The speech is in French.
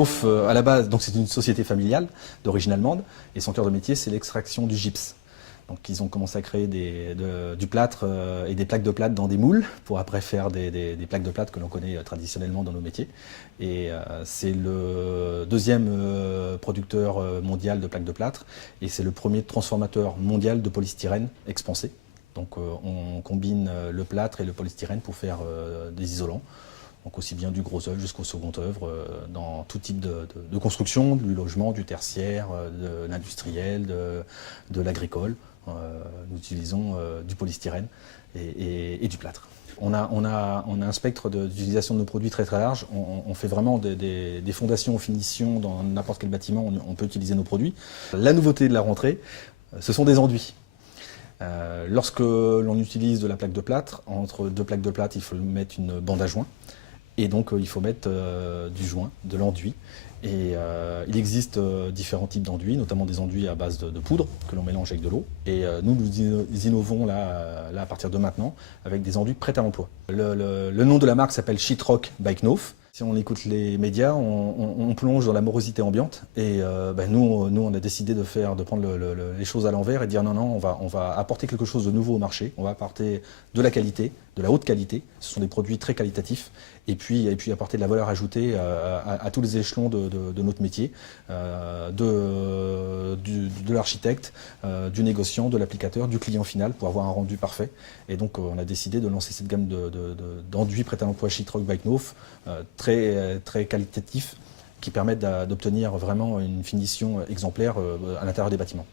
Knauf, à la base, donc c'est une société familiale d'origine allemande, et son cœur de métier, c'est l'extraction du gypse. Donc ils ont commencé à créer du plâtre et des plaques de plâtre dans des moules, pour après faire des plaques de plâtre que l'on connaît traditionnellement dans nos métiers. Et c'est le deuxième producteur mondial de plaques de plâtre, et c'est le premier transformateur mondial de polystyrène expansé. Donc on combine le plâtre et le polystyrène pour faire des isolants. Donc aussi bien du gros œuvre jusqu'au second œuvre, dans tout type de construction, du logement, du tertiaire, de l'industriel, de l'agricole. Nous utilisons du polystyrène et du plâtre. On a un spectre d'utilisation de nos produits très très large. On fait vraiment des fondations aux finitions dans n'importe quel bâtiment, on peut utiliser nos produits. La nouveauté de la rentrée, ce sont des enduits. Lorsque l'on utilise de la plaque de plâtre, entre deux plaques de plâtre, il faut mettre une bande à joint. Et donc il faut mettre du joint, de l'enduit. Et il existe différents types d'enduits, notamment des enduits à base de poudre que l'on mélange avec de l'eau. Et nous innovons là à partir de maintenant avec des enduits prêts à l'emploi. Le nom de la marque s'appelle Sheetrock by Knauf. Si on écoute les médias, on plonge dans la morosité ambiante. Et nous, on a décidé de prendre les choses à l'envers et de dire non, on va apporter quelque chose de nouveau au marché. On va apporter de la qualité, de la haute qualité. Ce sont des produits très qualitatifs. Et puis apporter de la valeur ajoutée à tous les échelons de notre métier, de l'architecte, du négociant, de l'applicateur, du client final pour avoir un rendu parfait. Et donc on a décidé de lancer cette gamme d'enduits prêts à l'emploi Sheetrock by Knauf, très qualitatifs, qui permettent d'obtenir vraiment une finition exemplaire à l'intérieur des bâtiments.